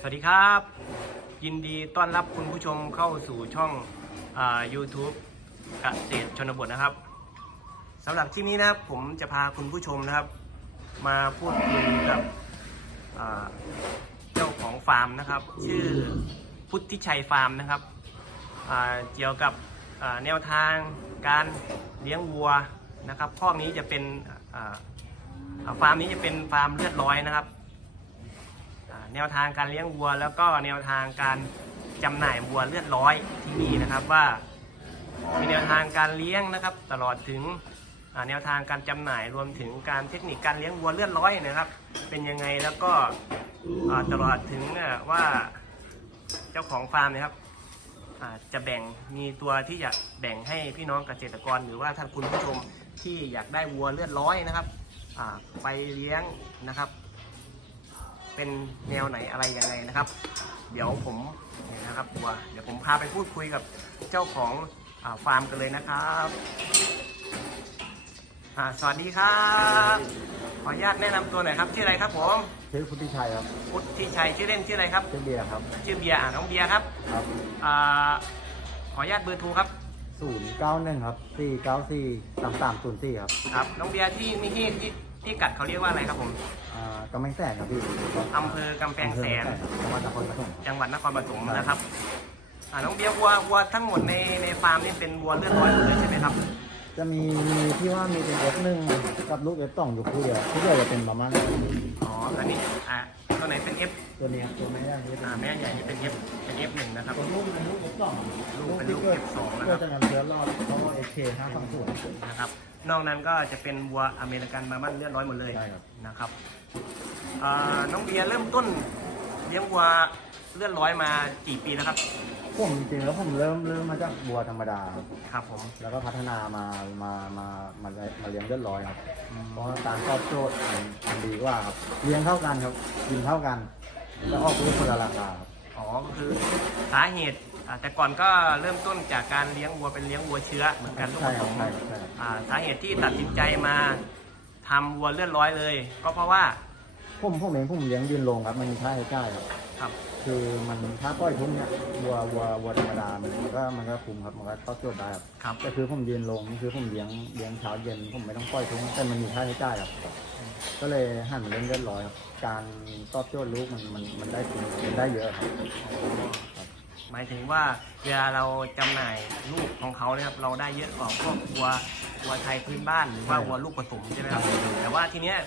สวัสดีครับ ยินดีต้อนรับคุณผู้ชมเข้าสู่ช่องอา YouTube เกษตรชนบทนะครับสำหรับที่นี้นะครับผมจะพาคุณผู้ชมนะครับ มาพูดคุยกับเจ้าของฟาร์มนะครับ ชื่อพุทธิชัยฟาร์มนะครับเกี่ยวกับแนวทางการเลี้ยงวัวนะครับข้อนี้จะเป็นฟาร์มนี้จะเป็นฟาร์มเลือดร้อยนะครับ แนวทางการเลี้ยงวัว แล้วก็แนวทางการจำหน่ายวัวเลือดร้อยที่นี่นะครับว่า มีแนวทางการเลี้ยงนะครับ ตลอดถึงแนวทางการจำหน่ายรวมถึงการเทคนิคการเลี้ยงวัวเลือดร้อยนะครับ เป็นยังไงแล้วก็ตลอดถึงว่าเจ้าของฟาร์มนะครับจะแบ่งมีตัวที่จะแบ่งให้พี่น้องเกษตรกร หรือว่าท่านคุณผู้ชมที่อยากได้วัวเลือดร้อยนะครับไปเลี้ยงนะครับ เป็นแนวไหนอะไรยังไงนะครับ เดี๋ยวผมเนี่ยนะครับวัวเดี๋ยวผมพาไปพูดคุยกับเจ้าของอาฟาร์มกันเลยนะครับอ่าสวัสดีครับขออนุญาตแนะนำตัวหน่อยครับชื่ออะไรครับผมชื่อพุทธิชัยครับพุทธิชัยชื่อเล่นชื่ออะไรครับ ชื่อเบียร์ครับชื่อเบียร์อ่าน้องเบียร์ครับครับอ่าขออนุญาตเบอร์โทรครับศูนย์เก้าหนึ่งครับสี่เก้าสี่สามสามศูนย์สี่ครับครับน้องเบียร์ที่มีที่ที่ ที่กัดเขาเรียกว่าอะไรครับผมอ่ากำแพงแสนครับพี่อำเภอกำแพงแสนจังหวัดนครปฐมจังหวัดนครปฐมนะครับอ่าน้องเบียร์วัววัวทั้งหมดในในฟาร์มนี่เป็นวัวเลือดร้อยหมดเลยใช่ไหมครับ จะมีมีที่ว่ามีเป็นเอฟหนึ่งกับลูกเอฟสองอยู่คู่เดียวที่เหลือจะเป็นประมาณอ๋ออันนี้อ่าตัวไหนเป็น F ตัวนี้ครับตัวแม่ย่างนี้อ่าแม่ใหญ่นี่เป็น F เป็น F หนึ่งนะครับตัวลูกเป็นลูกเอฟสองลูกเป็นลูก F2 นะครับเกิดจากการเชื้อรอดเพราะว่าเอเคห้าสองศูนย์นะครับ นอกนั้นก็จะเป็นวัวอเมริกันมามันเลือดร้อยหมดเลยใช่ครับ นะครับอ่าน้องเบียร์เริ่มต้นเลี้ยงวัวเลือดร้อยมากี่ปีแล้วครับ ผมจริงๆแล้วผมเริ่มเริ่มมาจากบัวธรรมดาครับผม แล้วก็พัฒนามามามามามาเลี้ยงเลือดร้อยครับ อืม เพราะว่าการตอบโจทย์มันมันดีกว่าครับเลี้ยงเท่ากันครับกินเท่ากันแล้วออกลูกคนละราคาครับ อ๋อก็คือสาเหตุ อ่าแต่ก่อนก็เริ่มต้นจากการเลี้ยงวัวเป็นเลี้ยงวัวเชื้อเหมือนกันลูกใช่ผคสรับมใช่ครับใช่ครับอ่าสาเหตุที่ตัดสินใจมาทำวัวเลือดร้อยเลย ก็เพราะว่าผมผมเองผมเลี้ยงยืนลงครับ มันมีค่าใช้จ่ายครับ ครับคือมันถ้าปล่อยทุ่งเนี่ยวัววัววัวธรรมดามันก็มันก็คุ้มครับมันก็ตอบโจทย์ได้ครับครับ แต่คือผมยืนลงนี่คือผมเลี้ยงเลี้ยงเช้าเย็นผมไม่ต้องปล่อยทุ่งแต่มันมีค่าใช้จ่ายครับ ก็เลยหันมาเล่นเลือดร้อยครับการตอบโจทย์ลูกมันมันมันได้คุณมันได้เยอะครับ หมายถึงว่าเวลาเราจำหน่ายลูกของเขาเนี่ยครับเราได้เยอะกว่าพวกวัววัวไทยพื้นบ้านหรือว่าใช่วัวลูกผสมใช่ไหมครับ แต่ว่าทีเนี้ย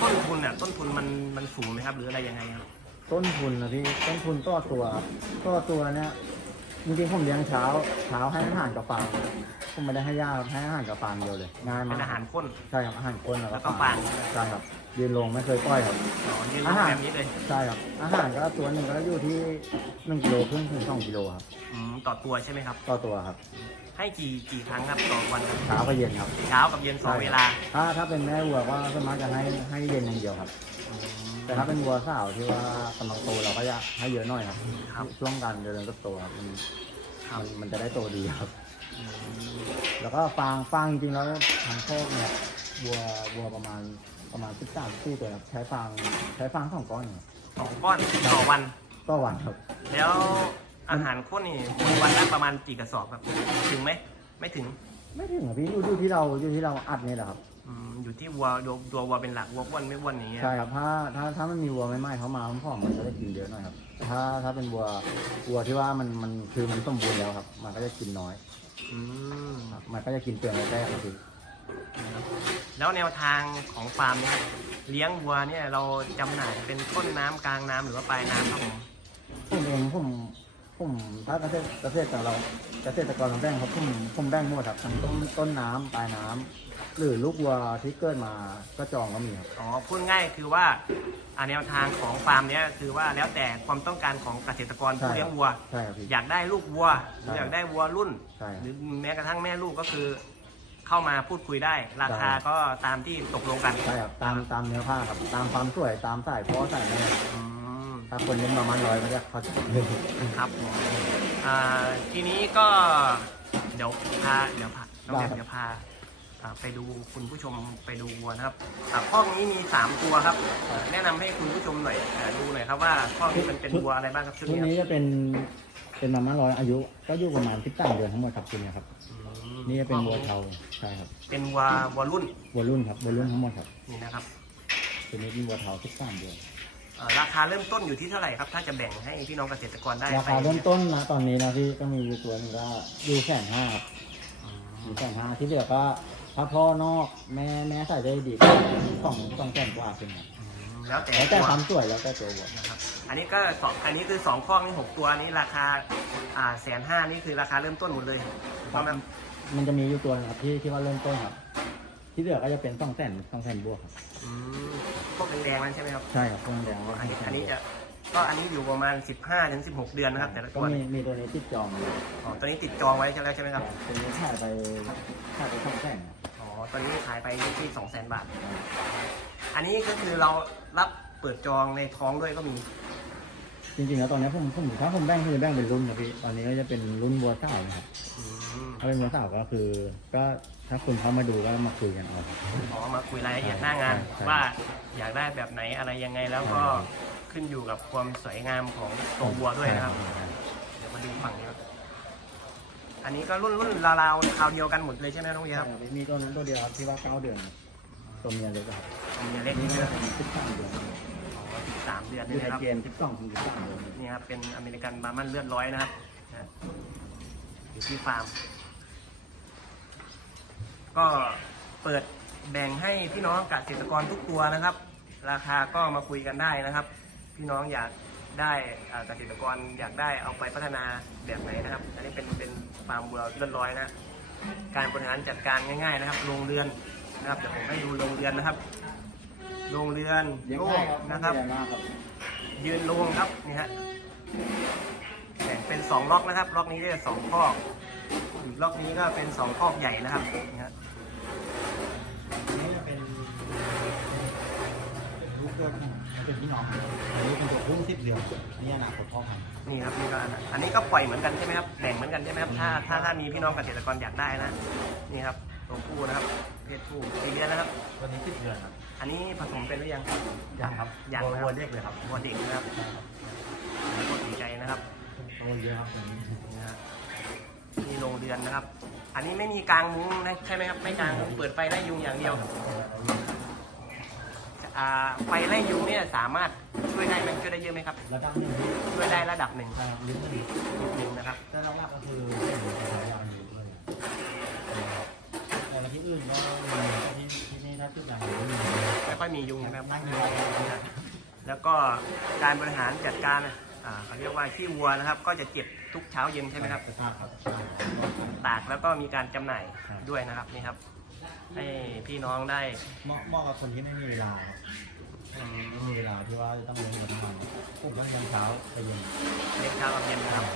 ต้นทุนอะต้นทุนมันมันสูงไหมครับ หรืออะไรยังไงครับ ต้นทุนนะพี่ต้นทุนต่อตัวครับต่อตัวเนี่ย จริงๆผมเลี้ยงเช้า เช้าให้อาหารกับฟางผมไม่ได้ให้ยาครับให้อาหารกับฟางเดียวเลยง่ายเป็มากนอาหารข้น ใช่ครับอาหารคนแล้วแล้ก็วก็ฟาง ใช่ครับยืนลงไม่เคยปล่อยครับ อ๋อยืนอาหารแบบนี้เลยใช่ครับ อาหารก็ตัวหนึ่งก็อยู่ที่หนึ่งกิโลครึ่งถึงสองกิโลครับอืมต่อตัวใช่ไหมครับ ต่อตัวครับให้กี่กี่ครั้งครับต่อวันครับเช้ากับเย็นครับเช้ากับเย็นสองใช่เวลา ถ้าถ้าเป็นแม่วัวก็ส่วนมากจะให้ให้เย็นอย่างเดียวครับ อืม แต่ถ้าเป็นวัวสาวที่ว่ากำลังโตเราก็จะให้เยอะหน่อยครับครับช่วงการเจริญเติบโตครับมันครับมันมันจะได้โตดีครับอืมแล้วก็ฟางฟางจริงๆแล้วทางโคกเนี่ยวัววัวประมาณประมาณสิบสามสี่ตัวครับใช้ฟางใช้ฟางสองก้อนครับสองก้อนต่อวันต่อวันครับ แล้วอาหารข้นนี่วันละประมาณกี่กระสอบครับ ถึงไหม ไม่ถึง ไม่ถึงอะพี่อยู่อยู่ที่เราอยู่ที่เราอัดนี่แหละครับ อืมอยู่ที่วัวตัวตัววัวเป็นหลักวัวอ้วนไม่อ้วนอย่างเงี้ยใช่ครับ ถ้าถ้าถ้ามันมีวัวไม่ไหม้เขามามันพ่อมันก็ได้กินเยอะหน่อยครับแต่ถ้าถ้าเป็นวัววัวที่ว่ามันมันคือมันสมบูรณ์แล้วครับ มันก็จะกินน้อยอืมครับมันก็จะกินเปลืองแรกๆครับพี่แล้วแนวทางของฟาร์มเนี่ยเลี้ยงวัวเนี่ยเราจำหน่ายเป็นต้นน้ำกลางน้ำหรือว่าปลายน้ำครับผมผมเองผมผมถ้าเกษตรเกษตรของเราเกษตรกรเราแบ่งครับผมผมแบ่งหมดครับทั้งต้นต้นน้ำปลายน้ำ หรือลูกวัวที่เกิดมาก็จองก็มีครับ อ๋อพูดง่ายคือว่าอ่าแนวทางของฟาร์มเนี้ยคือว่าแล้วแต่ความต้องการของเกษตรกรผู้เลี้ยงวัว ใช่ครับพี่ อยากได้ลูกวัวหรือใช่อยากได้วัวรุ่น ใช่ครับ หรือแม้กระทั่งแม่ลูกก็คือ เข้ามาพูดคุยได้ ราคาได้ก็ตามที่ตกลงกันใช่ครับตามตามเนื้อผ้าครับ ตามความสวยตามสายพ่อสายแม่อืม ถ้าคนเลี้ยงประมาณร้อยก็จะเขาจะครับผมอ่าทีนี้ก็เดี๋ยวพาเดี๋ยวพาน้องแบมได้ครับเดี๋ยวพาอ่า ไปดูคุณผู้ชมไปดูวัวนะครับอ่าข้อกนี้มี 3 ตัวครับอ่าแนะนำให้คุณผู้ชมหน่อยอาดูหน่อยครับว่าข้อกนี้มันเป็นวัวอะไรบ้างครับชุดชุดนี้นี้ครับจะเป็นเป็นมาม่าร้อยอายุก็อยู่ประมาณ13เดือนทั้งหมดครับชุดนี้ครับอืมนี่จะเป็นวัวเทาใช่ครับ เป็นวัววัวรุ่นวัวรุ่นครับวัวรุ่นทั้งหมดครับนี่นะครับชุดนี้เป็นวัวเทา13เดือนอ่าราคาเริ่มต้นอยู่ที่เท่าไหร่ครับ ถ้าจะแบ่งให้พี่น้องเกษตรกรได้ราคาเริ่มต้นนะตอนนี้นะพี่ก็มีอยู่ตัวหนึงก็อยู่แสนห้าครับอือยู่มแสนห้าที่เหลือก็ ถ้าพ่อนอกแม่แม่ใส่ได้ดีก็สองสองแสนกว่าขึ้นครับแล้วแต่แล้วแต่ตัวความสวยแล้วแต่ตัววัวนะครับ อันนี้ก็สองอันนี้คือสองข้อกนี่หกตัวนี้ราคาอ่าแสนห้านี่คือราคาเริ่มต้นหมดเลยเพราะมันมันจะมีอยู่ตัวหนึงครับที่ที่ว่าเริ่มต้นครับ ที่เหลือก็จะเป็นสองแสนสองแสนบวกครับอืมพวกแดงๆนั่นใช่ไหมครับ ใช่ครับพวกแดงว่าอันนี้อันนี้จะ ก็อันนี้อยู่ประมาณ 15ถึง16 เดือนนะครับ แต่ละก็ตัวมีมีตัวนี้ติดจองอยู่อ๋อตัวนี้ติดจองไว้ใช่แล้วใช่ไหมครับตัวนี้ขายไปขายไปสองแสนอ๋อตัวนี้ขายไปที่ 2 0 0 0 0 0 บาท อันนี้ก็คือเรารับเปิดจองในท้องด้วยก็มีจริงๆแล้วตอนนี้ผมผมถ้าผมแบ่งคือแบ่งเป็นรุ่นนะพี่ตอนนี้ก็จะเป็นรุ่นวัวสาวนะครับอืมถ้าเป็นวัวสาวก็คือ ก็ถ้าคุณเข้ามาดูก็มาคุยกันเอาครับอ๋อมาคุยรายละเอียดหน้างาน ใช่ ว่าอยากได้แบบไหนอะไรยังไงแล้วก็ ขึ้นอยู่กับความสวยงามของตัววัวด้วยนะครับ เดี๋ยวมาดูฝั่งนี้ครับอันนี้ก็รุ่นรุ่นราวๆคราวเดียวกันหมดเลยใช่ไหมน้องเบียร์ครับมีตัวนั้นตัวเดียวครับที่ว่าเก้าเดือนครับตัวเมียเล็กอะครับมีเล็กนี่นี่ก็นะเป็นสิบสามเดือนสามเดือนอนี่ยู่ในนะครับเกณฑ์สิบสองถึงสิบสามเดือนนี่ครับเป็นอเมริกันบาร์มันเลือดร้อยนะครับนะอยู่ที่ฟาร์ม ก็เปิดแบ่งให้พี่น้องเกษตรกรทุกตัวนะครับ ราคาก็มาคุยกันได้นะครับ พี่น้องอยากได้อ่าเกษตรกรอยากได้เอาไปพัฒนาแบบไหนนะครับ อันนี้เป็นเป็นฟาร์มวัวเลือดร้อยนะ การบริหารจัดการง่ายๆนะครับ โรงเรือนนะครับเดี๋ยวผมให้ดูโรงเรือนนะครับ โรงเรือนเลี้ยงโล่ง่ายงครับนะครับไม่ใหญ่มากครับ ยืนลงครับนี่ฮะแบ่งเป็นสองล็อกนะครับ ล็อกนี้จะสองข้อกอีกล็อกนี้ก็เป็นสองข้อกใหญ่นะครับนี่ฮะอันนี้จะเป็นลูกเกิด เป็นพี่น้องอันนี้เป็นตัวพุ่งสิบเดือนอันนี่อนาคตพ่อพันธุ์นี่ครับนี่ก็อันนั้นอันนี้ก็ปล่อยเหมือนกันใช่ไหมครับแบ่งเหมือนกันใช่ไหมครับถ้าถ้าถ้ามีพี่น้องเกษตรกรอยากได้นะนี่ครับตัวผู้นะครับเพศผู้สี่เดือนนะครับตัวนี้สิบเดือนครับอันนี้ผสมเป็นหรือยังยังครับยังนะควัรัวบเด็กเลยครับวัวเด็กนะครับก็ดีใจนะครับโตเยอะครับตัวนี้นี่ฮะนี่โรงเรือนนะครับ อันนี้ไม่มีกลางมุ้งนะใช่ไหมครับไม่กลางมุ้งเปิดไฟไล่ยุงอย่างเดียว อ่าไฟไล่ยุงเนี่ยสามารถช่วยได้ไหมช่วยได้เยอะไหมครับ ระดับหนึ่งที่ช่วยได้ระดับหนึ่งทางลิ้นมันนิดหนึ่งนะครับ แต่หลักๆก็คือเป็นหัวใจเราอยู่ด้วยแต่ละที่อื่นก็มีที่ที่นี่ถ้าจุดไหนไม่มีไม่ค่อยมียุงใช่ไหมครับนั่งอยู่แล้วก็การบริหารจัดการอ่าเขาเรียกว่าขี้วัวนะครับ ก็จะเก็บทุกเช้าเย็นใช่ไหมครับทราบครับ ตากแล้วก็มีการจำหน่ายด้วยนะครับนี่ครับ ให้พี่น้องได้เหมาะเหมาะกับคนที่ไม่มีเวลาครับอืมไม่มีเวลาที่ว่าจะต้องเลี้ยงกับทั้งวันปลุกตั้งแต่เช้าไปเย็นเลี้ยงเช้ากับเย็นนะครับ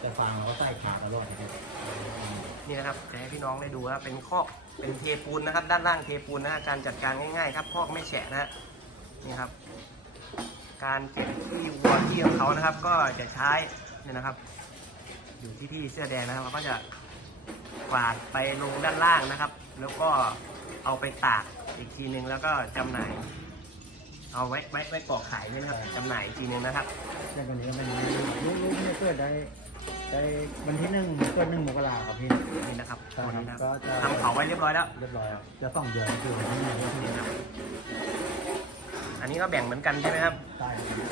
แต่ฟางเราก็ใส่ขาตลอดนะครับนี่นะครับจะให้พี่น้องได้ดูว่าเป็นคอกเป็นเทปูนนะครับ ด้านล่างเทปูนนะฮะการจัดการง่ายๆ ครับคอกไม่แฉะนะฮะนี่ครับ การเก็บที่วัวที่ของเขานะครับ ก็จะใช้เนี่ยนะครับ อยู่ที่ที่เสื้อแดงนะครับเราก็จะกวาดไปลงด้านล่างนะครับ แล้วก็เอาไปตากอีกทีนึงแล้วก็จำหน่าย เอาไว้ไว้ไว้กรอกขายด้วยนะครับจำหน่ายอีกทีนึงนะครับแต่วันนี้ก็เป็นลูกลูกที่เกิดได้ได้วันที่หนึ่งเกิดหนึ่งมกราครับพี่ นี่นะครับใช่ตัวครับนี้นะครับก็จะ ทำเขาไว้เรียบร้อยแล้ว เรียบร้อยครับจะต้องเดือนคือวันที่หนึ่งที่นี่ครับอันนี้ก็แบ่งเหมือนกันใช่ไหมครับใช่ครับ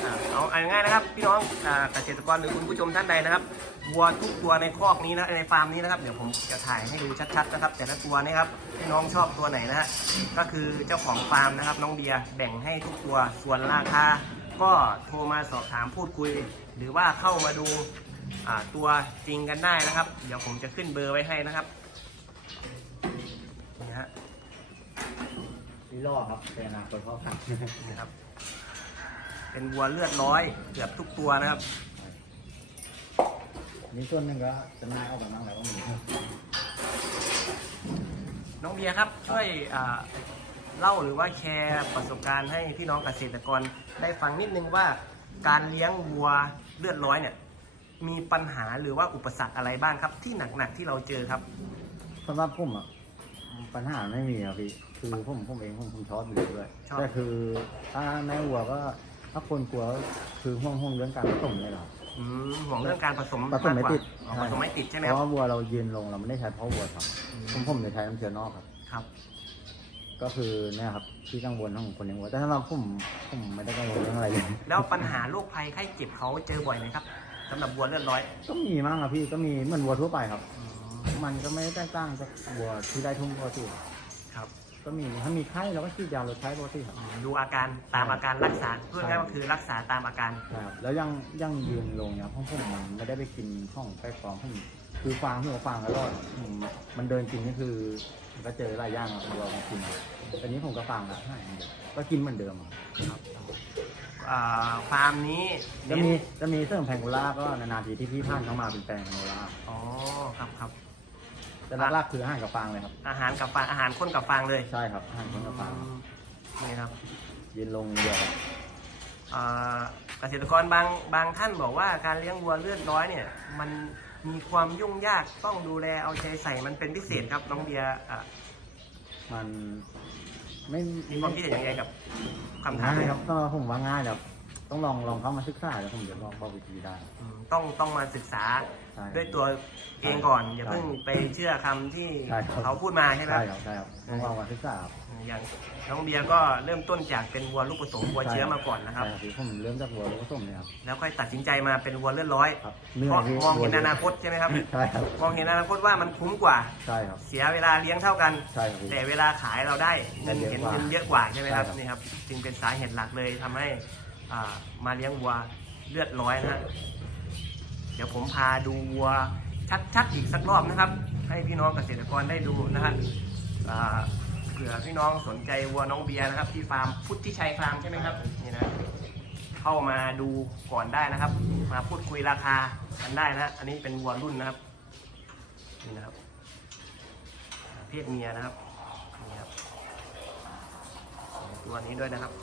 อ่าเอาเอาง่ายๆนะครับ พี่น้องอ่าเกษตรกรหรือคุณผู้ชมท่านใดนะครับวัวทุกตัวในคอกนี้นะในฟาร์มนี้นะครับเดี๋ยวผมจะถ่ายให้ดูชัดๆนะครับ แต่ละตัวนี่ครับพี่น้องชอบตัวไหนนะฮะก็คือเจ้าของฟาร์มนะครับ น้องเดียแบ่งให้ทุกตัวส่วนราคาก็โทรมาสอบถามพูดคุย หรือว่าเข้ามาดูอ่าตัวจริงกันได้นะครับ เดี๋ยวผมจะขึ้นเบอร์ไว้ให้นะครับนี่ฮะพี่ล่อครับแต่อนาคตพ่อพันธุ์ นะครับ เป็นวัวเลือดร้อยเกือบทุกตัวนะครับ นี่ส่วนหนึ่งก็จะน่าเอาแบบนั้นแล้วก็มีน้องเบียร์ครับช่วยอ่าเล่าหรือว่าแชร์ประสบการณ์ให้พี่น้องเกษตรกรได้ฟังนิดนึงว่า การเลี้ยงวัวเลือดร้อยเนี่ยมีปัญหาหรือว่าอุปสรรคอะไรบ้างครับ ที่หนักๆที่เราเจอครับสำหรับผมอะปัญหาไม่มีครับพี่คือผมผมเองผมผมชอบอยู่แล้วด้วยชอบแต่คือถ้าแม่วัวก็ ถ้าคนกลัวก็คือห่วงห่วงเรื่องการผสมเลยเหรอ อืมห่วงเรื่องการผสมผสมไม่ากกว่าติดอ๋อผสมไม่ติดใช่ไหมเพครับราะว่าวัวเรายืนลงเราไม่ได้ใช้เพราะวัวครับอืผมผมจะใช้น้ำเชื้อนอกครับ ครับก็คือเนี่ยครับที่กังวลของคนเลี้ยงวัวแต่ถ้าเราผมผมไม่ได้กังวลเรื่องอะไรเลยแล้วปัญหาโรคภัยไข้เจ็บเขาเจอบ่อยไหมครับสำหรับวัวเลือดร้อยก็มีมั้งครับพี่ก็มีเหมือนวัวทั่วไปครับ อืมมันก็ไม่ได้แตกต่างจากวัวที่ได้ทุ่งปกติครับ ก็มีถ้ามีไข้เราก็ฉีดยาลดไข้ปกติครับอืมดูอาการตามอาการรักษาเพื่อง่ายๆก็คือรักษาตามอาการใช่ครับ แล้วยังยังยืนลงเนี่ยเพราะผมมันไม่ได้ไปกินของแปลกปลอมผมคือฟางที่ผมฟางแล้วก็ผมมันเดินกินนี่คือมันก็เจอหลายอย่างอะวัวมากินแต่นี้ผมก็ฟางละให้มันเดิมก็กินเหมือนเดิมอะอ่าฟาร์มนี้จะมีจะมีเสริมแพงโกล่าก็นานๆทีที่พี่ผ่านเข้ามาเป็นแปลงแพงโกล่าอ๋อครับครับ แต่หลักๆคืออาหารกับฟางเลยครับ อาหารกับฟางอาหารข้นกับฟางเลยใช่ครับอาหารกับฟางอืมนี่ครับยืนลงเดียวครับอ่าเกษตรกรบางบางท่านบอกว่าการเลี้ยงวัวเลือดร้อยเนี่ย มันมีความยุ่งยากต้องดูแลเอาใจใส่มันเป็นพิเศษครับน้องเบียร์อะมันไม่มีความคิดเห็นยังไงกับคำถามง่ายนี้ครับก็ผมว่าง่ายแบบ ต้องลองลองเข้ามาศึกษาแล้วผมจะบอกบอกวิธีได้ อืมต้องต้องมาศึกษาใช่ด้วยตัวเองก่อน อย่าใช่เพิ่งไปเชื่อคำที่ใช่ครับ เขาพูดมาใช่ไหม ใช่ครับครับใช่ครับต้องลองมาศึกษาครับอย่างน้องเบียร์ก็เริ่มต้นจากเป็นวัวลูกผสมวัวเชื้อมาก่อนนะครับ ใช่ครับผมเริ่มจากวัวลูกผสมเนี่ยครับแล้วค่อยตัดสินใจมาเป็นวัวเลือดร้อยครับเพราะที่มองเห็นวัวอนาคตใช่ไหมครับ ใช่ครับมองเห็นอนาคตว่ามันคุ้มกว่า ใช่ครับ เสียเวลาเลี้ยงเท่ากัน ใช่ครับ แต่เวลาขายเราได้เงินเยอะเห็นกว่าเงินเยอะกว่าใช่ไหมครับใช่ครับ นี่ครับจึงเป็นสาเหตุหลักเลยทำให้อ่า มาเลี้ยงวัวเลือดร้อยนะฮะเดี๋ยวผมพาดูวัวชัดๆอีกสักรอบนะครับ ให้พี่น้องเกษตรกรได้ดูนะฮะเผื่อพี่น้องสนใจวัวน้องเบียร์นะครับ ที่ฟาร์มพุทธิชัยฟาร์มใช่ไหมครับนี่นะเข้ามาดูก่อนได้นะครับ มาพูดคุยราคากันได้นะฮะอันนี้เป็นวัวรุ่นนะครับนี่นะครับ เพศเมียนะครับนี่ครับตัวนี้ด้วยนะครับ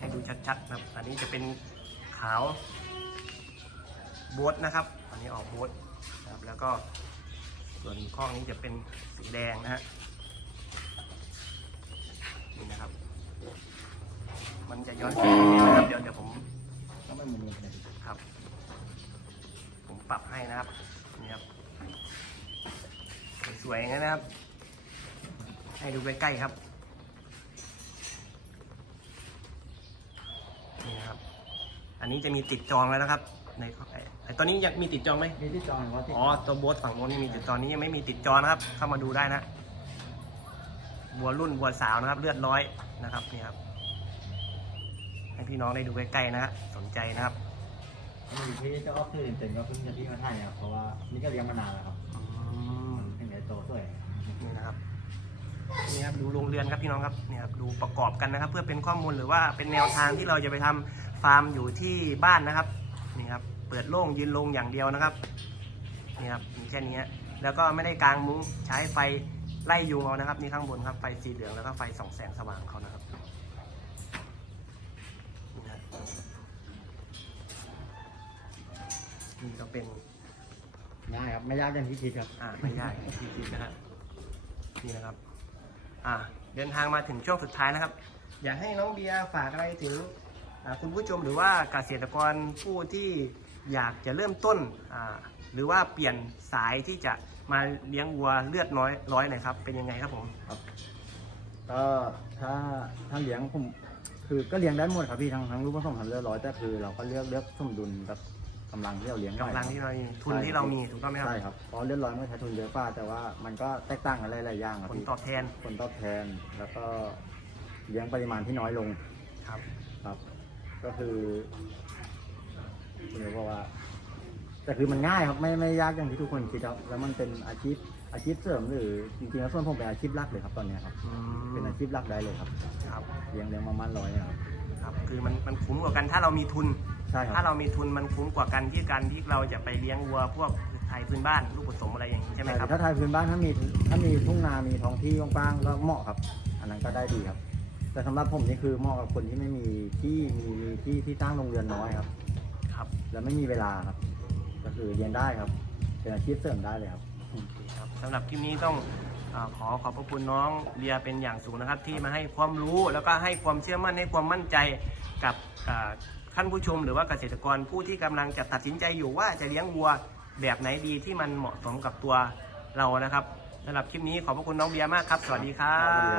ให้ดูชัดๆนะครับ อันนี้จะเป็นขาวโบทนะครับ อันนี้ออกโบทนะครับ แล้วก็ส่วนข้องนี้จะเป็นสีแดงนะฮะ นี่นะครับ มันจะย้อนแสงนิดนึงนะครับ เดี๋ยวเดี๋ยวผมครับ ผมปรับให้นะครับ นี่ครับ สวยๆอย่างนั้นนะครับ ให้ดูใกล้ๆครับ นี่นะครับ อันนี้จะมีติดจองแล้วนะครับ ในไอ้ไอ้ตอนนี้ยังมีติดจองไหมมีที่จองว่าที่อ๋อตัวโบ๊ทฝั่งโน้นนี่มีติดจองนี้ยังไม่มีติดจองนะครับ เข้ามาดูได้นะบัวรุ่นบัวสาวนะครับ เลือดร้อยนะครับนี่ครับ ให้พี่น้องได้ดูใกล้ๆนะฮะสนใจนะครับมีที่จะออกชื่อเต็มๆก็เพิ่งจะที่มาให้ครับเพราะว่านี่ก็เลี้ยงมานานแล้วครับอืมเพิ่งได้โตสวยนี่นะครับ นี่ครับดูโรงเรือนครับพี่น้องครับนี่ครับดูประกอบกันนะครับ เพื่อเป็นข้อมูลหรือว่าเป็นแนวทางที่เราจะไปทำฟาร์มอยู่ที่บ้านนะครับนี่ครับเปิดโล่งยืนลงอย่างเดียวนะครับนี่ครับมีแค่นี้ฮะแล้วก็ไม่ได้กางมุ้งใช้ไฟไล่ยุงเอานะครับนี่ข้างบนครับไฟสีเหลืองแล้วก็ไฟส่องแสงสว่างเขานะครับนี่ฮะนี่ก็เป็นง่ายครับไม่ยากอย่างที่คิดครับอ่าไม่ยากที่คิดนะฮะนี่นะครับ อ่าเดินทางมาถึงช่วงสุดท้ายนะครับ อยากให้น้องเบียร์ฝากอะไรถึงคุณผู้ชมหรือว่าเกษตรกรผู้ที่อยากจะเริ่มต้น หรือว่าเปลี่ยนสายที่จะมาเลี้ยงวัวเลือดน้อยร้อยหน่อยครับ เป็นยังไงครับผมก็ถ้าถ้าเลี้ยงผมคือก็เลี้ยงได้หมดครับพี่ทั้งทั้งลูกผสมทั้งเลือดร้อยแต่คือเราก็เลือกเลือกสมดุลกับ กำลังที่เราเลี้ยงได้กำลังที่เรามีทุนใช่ที่เรามีถูกต้องไหมครับ ใช่ครับเพราะเลือดร้อยมันใช้ทุนเยอะกว่าแต่ว่ามันก็แตกต่างกันหลายๆอย่างครับผลพี่ตอบแทนผลตอบแทนแล้วก็เลี้ยงปริมาณที่น้อยลงครับ ครับ ก็คือคุณบอกว่า แต่คือมันง่ายครับไม่ไม่ยากอย่างที่ทุกคนคิดครับ แล้วมันเป็นอาชีพอาชีพเสริมหรือจริงๆแล้วส่วนผมเป็นอาชีพหลักเลยครับตอนเนี้ยครับอืมเป็นอาชีพหลักได้เลยครับครับ เลี้ยงเลี้ยงมามันร้อยเนี่ยครับ ครับ คือมันมันคุ้มกว่ากันถ้าเรามีทุน ใช่คถ้ารับเรามีทุนมันคุ้มกว่ากันที่การที่เราจะไปเลี้ยงวัวพวกไทยพื้นบ้านลูกผสมอะไรอย่างนี้ใช่ไหมครับ ถ้าไทยพื้นบ้านถ้ามีถ้ามีทุ่งนา มีท้องที่กว้างๆก็เหมาะครับ อันนั้นก็ได้ดีครับ แต่สำหรับผมนี่คือเหมาะกับคนที่ไม่มีที่มีมีที่ที่ตั้งโรงเรือนน้อยครับ ครับแล้วไม่มีเวลาครับ ก็คือเรียนได้ครับเป็นอาชีพเสริมได้เลยครับครับสำหรับคลิปนี้ต้องอาขอขอบพระคุณน้องเบียร์เป็นอย่างสูงนะครับ ที่มาให้ความรู้แล้วก็ให้ความเชื่อมั่นให้ความมั่นใจกับอ่า ท่านผู้ชมหรือว่าเกษตรกรผู้ที่กำลังจะตัดสินใจอยู่ว่าจะเลี้ยงวัวแบบไหนดีที่มันเหมาะสมกับตัวเรานะครับสำหรับคลิปนี้ขอบพระคุณน้องเบียร์มากครับ สวัสดีครับ